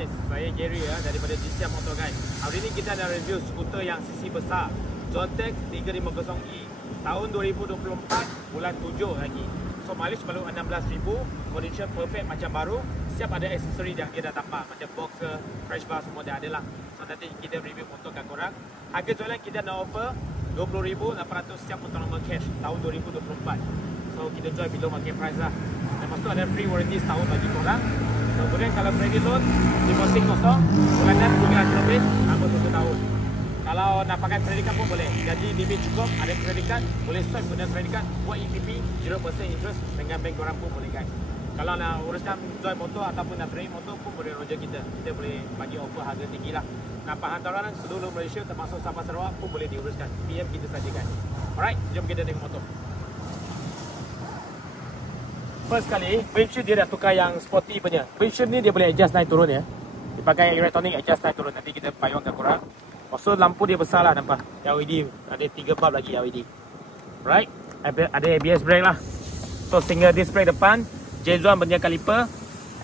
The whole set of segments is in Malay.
guys, saya Jerry ya daripada GCM Motor guys. Hari ini kita ada review skuter yang sisi besar Zontex 350e tahun 2024 bulan 7 lagi. So mileage baru 16,000, condition perfect macam baru. Siap ada aksesori yang dia dah tambah macam box ke, crash bar semua dah ada lah. So nanti kita review motor kat korang. Harga jualan kita nak offer 20,800 siap untuk normal cash tahun 2024. So kita jual below market price lah. Lepas tu ada free warranty setahun bagi korang. Kemudian kalau credit loan, deposit kosong, bulanan 200 lebih, lama 7 tahun. Kalau nak pakai credit card pun boleh. Jadi limit cukup, ada credit card, boleh swipe guna credit card, buat EPP, 0% interest dengan bank korang pun boleh guys. Kalau nak uruskan jual motor ataupun nak trade motor pun boleh roger kita. Kita boleh bagi offer harga tinggi lah. Nak hantaran seluruh Malaysia termasuk Sabah Sarawak pun boleh diuruskan. PM kita saja guys. Alright, jom kita tengok motor. First kali, windshield dia dah tukar yang sporty punya. Windshield ni dia boleh adjust naik turun ya. Dia pakai electronic adjust naik turun. Nanti kita payungkan korang. Also lampu dia besar lah nampak. LED, ada 3 bulb lagi LED. Right, ada ABS brake lah. So single disc brake depan. J-Zone punya kaliper.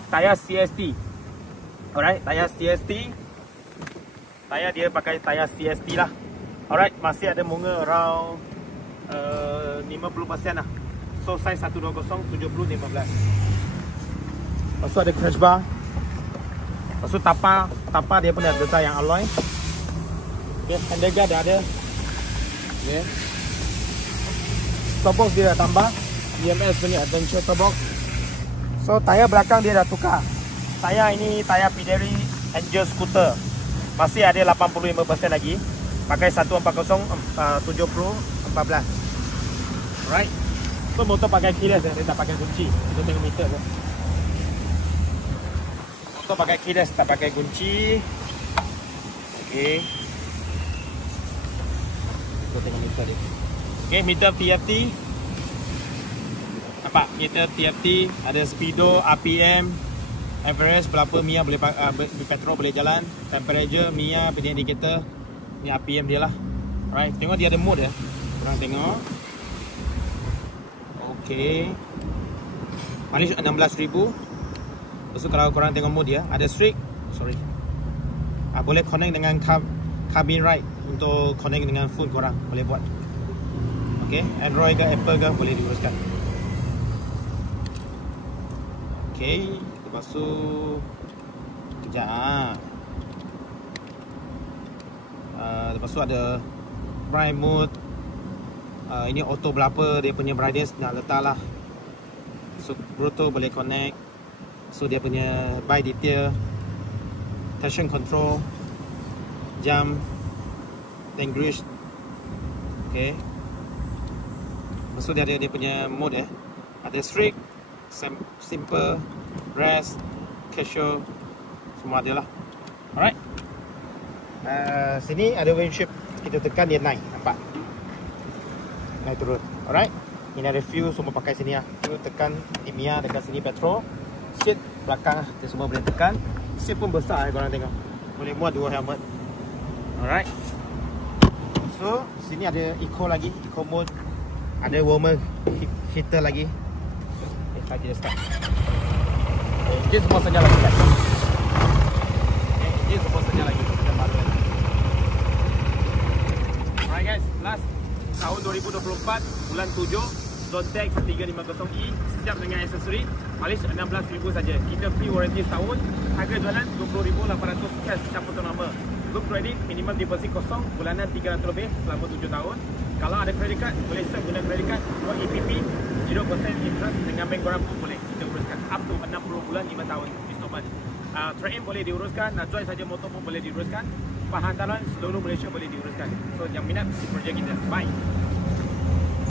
Tayar CST. Alright, tayar CST. Tayar dia pakai tayar CST lah. Alright, masih ada munga around 50% lah. So size 120 70 15. Lepas tu ada crash bar. Lepas tu tapa dia pun ada letak yang alloy. Okay, handleguard dah ada. Okay. Toolbox dia dah tambah. EMS punya adventure toolbox. So tayar belakang dia dah tukar. Tayar ini tayar Pirelli Angel Scooter. Masih ada 85% lagi. Pakai 140 70 14. Right. So motor pakai keyless ya, dia tak pakai kunci. Kita tengok meter tu. Motor pakai keyless, tak pakai kunci. Okey. Kita tengok meter dia. Okey, meter TFT. Nampak meter TFT, ada speedo, RPM, average berapa MIA boleh petrol boleh jalan, temperature, MIA, punya indicator. Ni RPM dia lah. Alright, tengok dia ada mode ya. Korang tengok. Okay. Mileage 16,000. Lepas tu kalau korang tengok mode dia, ada strict. Sorry. Boleh connect dengan cabin ride untuk connect dengan phone korang. Boleh buat. Okay. Android ke Apple ke boleh diuruskan. Okay. Lepas tu kejap. Lepas tu ada bright mode. Ini auto berapa dia punya brightness nak letak lah. So Bluetooth boleh connect. So dia punya by detail, traction control, jam, language. Okay. Lepas tu dia ada dia punya mode ya. Ada strict, simple, rest, casual, semua ada lah. Alright. Sini ada windshield. Kita tekan dia naik, nampak? Naik turun. Alright. Ini ada fuel semua pakai sini lah. Fuel tekan di MIA dekat sini petrol. Seat belakang kita semua boleh tekan. Seat pun besar korang tengok. Boleh muat 2 helmet. Alright. So sini ada eco lagi, eco mode. Ada warmer heater lagi. Okay, kita start. Engine semua senyal lagi guys. Engine semua senyal lagi. Alright guys, last tahun 2024 bulan 7 Zontex 350e siap dengan aksesori. Mileage 16,000 saja. Kita free warranty setahun. Harga jualan 20,800 cash campur nama. Look credit, minimum deposit kosong, bulanan 300 lebih selama 7 tahun. Kalau ada credit card, boleh swipe guna credit card, buat EPP, 0% interest dengan bank korang pun boleh kita uruskan. Up to 60 bulan 5 tahun installment. Trade-in boleh diuruskan, nak jual saja motor pun boleh diuruskan. Penghantaran seluruh Malaysia boleh diuruskan. So yang minat di projek kita. Bye.